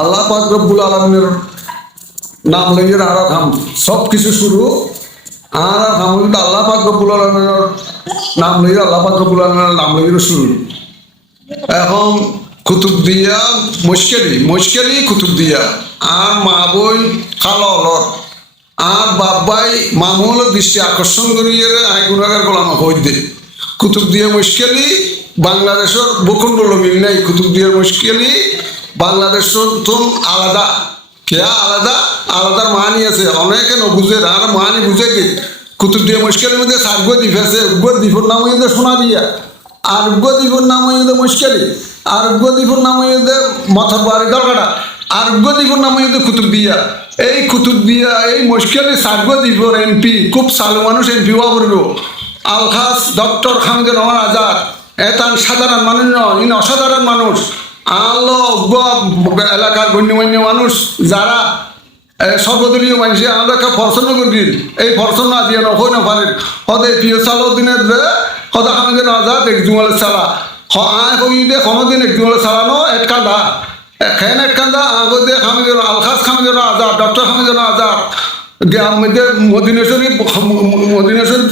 আল্লাহ পাক রব্বুল আলামিনের নাম লইয়ে আর খাম সব কিছু শুরু আর খাম কিন্তু আল্লাহ পাক রব্বুল আলামিনের নাম লইয়ে আল্লাহ পাক রব্বুল আলামিনের নাম লইয়ে শুরু। এখন কুতুবদিয়া মুশকিলি কুতুবদিয়া আর মা বই খালো অলর আর বাবাই মামুল দৃষ্টি আকর্ষণ করিয়ে আইগুনাগার গোলাম হই দে কুতুবদিয়া মুশকিলি বাংলাদেশের ভূখণ্ড মিল নাই। কুতুবদিয়া মুশকিলি বাংলাদেশের তো আলাদা কেয়া আলাদা আলাদার মানি আছে অনেকে নবুঝে আর মানি বুঝে কি কুতুবদিয়া মুশকিলের মধ্যে সার্গ দ্বীপ আছে দ্বীপের নাম হইতে সোনা দিয়া আর দ্বীপের নাম হইতে মুশকিলি আর দ্বীপের নাম হইতে মথর বাড়ি দরকাটা আর দ্বীপের নাম হইতে কুতুবদিয়া। এই কুতুবদিয়া এই মুশকিলি সার্গ দ্বীপের এমপি খুব সালু মানুষ এমপি হওয়া পড়ব আলখাস ডক্টর হামিদুর রহমান আজাদ এতান সাধারণ মানুষ নয় ইন অসাধারণ মানুষ আলো এলাকার গণ্যমান্য মানুষ যারা সর্বদলীয় মানুষে আমাদেরকে পছন্দ করবি এই পছন্দ দিয়ে নয় না পারেন হদে প্রিয় সালুদ্দিনের হদা হামিদুর আজাদ এক জুমালের সালা দে কোনোদিন এক জুমালের সালানো এক কান্দা খেন এক কান্দা আগতে হামিদুর আলখাস হামিদুর আজাদ ডক্টর হামিদুর আজাদ মদিনেশ্বরী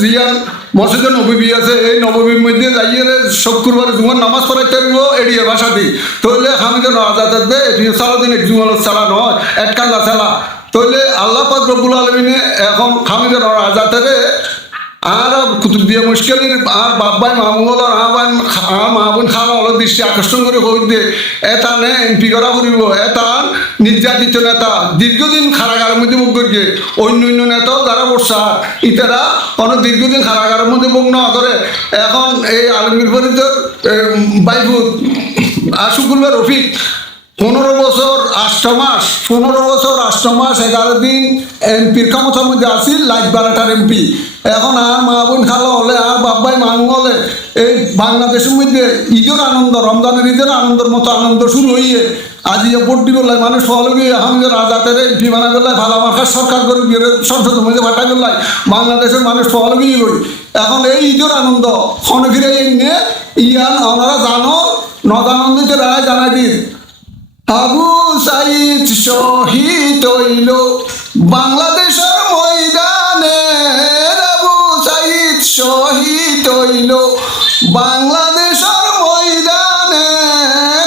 জিয়ান মসজিদে নবী আছে এই নবীর মধ্যে যাইয়ে শুক্রবার জুমার নামাজ পড়াইতে পারব এড়িয়ে ভাষা দি তৈলে হামিদুর আজাদ দে সারাদিন এক জুমাল চালা নয় এক কান্দা চালা তৈলে আল্লাহ পাক রব্বুল আলমিনে এখন হামিদুর আজাদে আর কুতুবদিয়া মুশকিলের আর বাবাই মামুল আর মাহবুন খান অলপ দৃষ্টি আকর্ষণ করে কই দে এটা নে এমপি করা করিব এটা নির্যাতিত নেতা দীর্ঘদিন কারাগারের মধ্যে ভোগ করিয়ে অন্য অন্য নেতাও যারা বসা ইতারা অনেক দীর্ঘদিন কারাগারের মধ্যে ভোগ না করে এখন এই আলমগীর ফরিদের বাইফুত আশুকুল্লাহ রফিক 15 বছর 8 মাস 11 দিন এমপির ক্ষমতার মধ্যে আসি লাইট বারাটার এমপি এখন আর মা বোন খালো হলে আর বাবাই মানু হলে এই বাংলাদেশের মধ্যে ঈদের আনন্দ রমজানের ঈদের আনন্দের মতো আনন্দ শুরু হইয়ে আজ ভোট দিব মানুষ সহযোগী আহমেদের আজাদের এমপি বানা গেলাই ভালো মার্কার সরকার করে সংসদের মধ্যে ভাটা গেলাই বাংলাদেশের মানুষ সহযোগী করি এখন এই ঈদের আনন্দ ক্ষণ ফিরে নিয়ে ইয়ান ওনারা জানো নদানন্দিত রায় জানাই দিন আবু সাইদ শহীদ হইল বাংলাদেশের ময়দানে আবু সাইদ শহীদ হইল বাংলাদেশের ময়দানে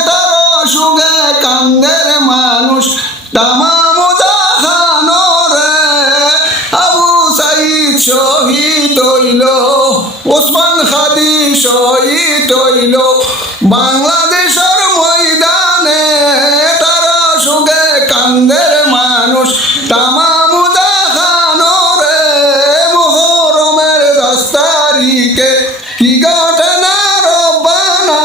তার সুগে কান্দের মানুষ তামাম জাহানরে আবু সাইদ শহীদ হইল ওসমান খাদি শহীদ হইল বাংলাদেশের ময়দানে তারা সুগে কান্দের মানুষ তামাম জাহানরে মুহরমের 10 তারিখে কি ঘটনা রব্বানা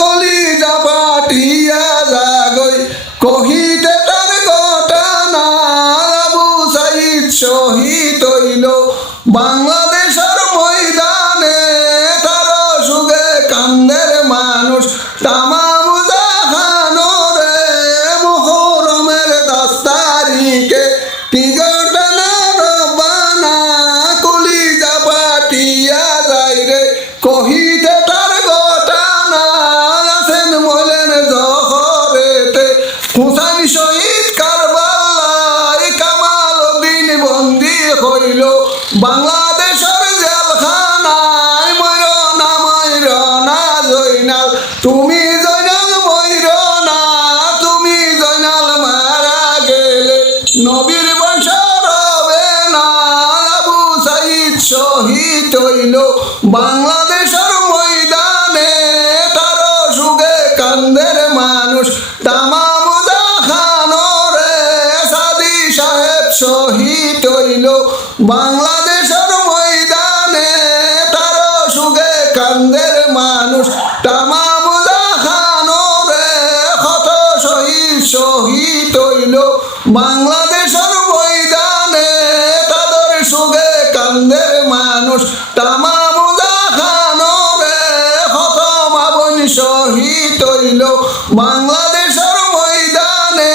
কলিজা ফাটিয়া জাগই কহিতে তার ঘটনা আবু সাইদ শহীদ হইল বাংলাদেশের ময়দানে তারা সুগে কান্দের মানুষ তামাম জাহানরে মুহরমের 10 তারিখে কি ঘটনা রব্বানা কলিজা ফাটিয়া যায় রে কহিতে তার ঘটনা আছেন বলেন জহরেতে হুসাইন শহীদ কারবালায় কামাল উদ্দিন বন্দী হইল বাংলাদেশের জেলখানায় ময়ূর না জয়নাল তুমি জয়নাল ময়ূর না তুমি জয়নাল মারা গেলে নবীর বংশ রবে না আবু সাইদ শহীদ হইল বাংলাদেশের ময়দানে তার সুগে কান্দের মানুষ তামাম জাহানরে সাদি সাহেব শহীদ হইল বাংলাদেশের ময়দানে তার সুগে কান্দের মানুষ তামাম জাহানরে কত শহীদ হইল বাংলাদেশের ময়দানে তাদের সুগে কান্দের মানুষ তামাম জাহানরে কত মা বোন শহীদ হইল বাংলাদেশের ময়দানে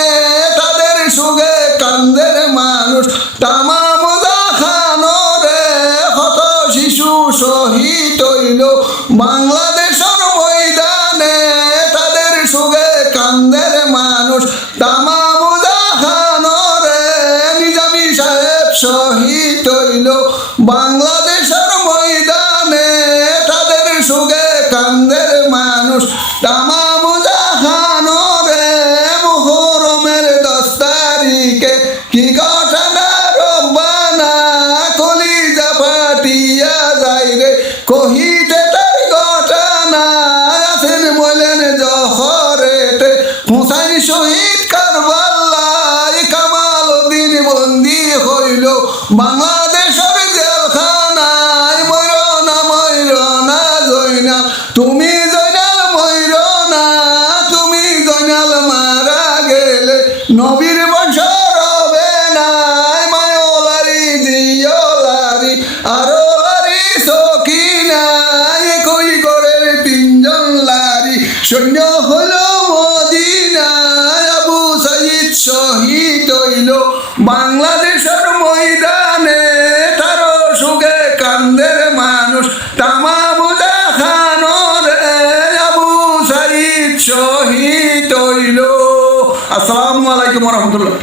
তাদের সুগে কান্দের মানুষ তামাম জাহানরে কত শিশু শহীদ হইল বাংলাদেশের ময়দানে তাদের সুগে কান্দের মানুষ মানুষ তামামু জাহানরে নিজামী সাহেব শহীদ হইল বাংলাদেশের ময়দানে তাদের সুগে কান্দের মানুষ তামামু জাহানরে মুহরমের 10 তারিখে কি ঘটনা রব্বানা কলিজা ফাটিয়া যায় রে কহিতে তার ঘটনা আছেন বলেন জহরেতে হুসাইন শহীদ কারবালায় কামাল উদ্দিন বন্দি হইল বাংলাদেশের জেলখানায় ময়রনা জয়না তুমি জয়নাল ময়রনা তুমি জয়নাল মারা গেলে নবীর বংশর হবে নাই মায়োলারি জিয়োলারি আরো লারি সকিনাই কই গড়ের 3 জন লারি সৈন্য হলো মদিনায় আবু সাইদ শহীদ হইল বাংলাদেশের ময়দানে তারো সুগে কান্দের মানুষ তামামু জাহানরে আবু সাইদ শহীদ হইল। আসসালামু আলাইকুম ওয়া রাহমাতুল্লাহ।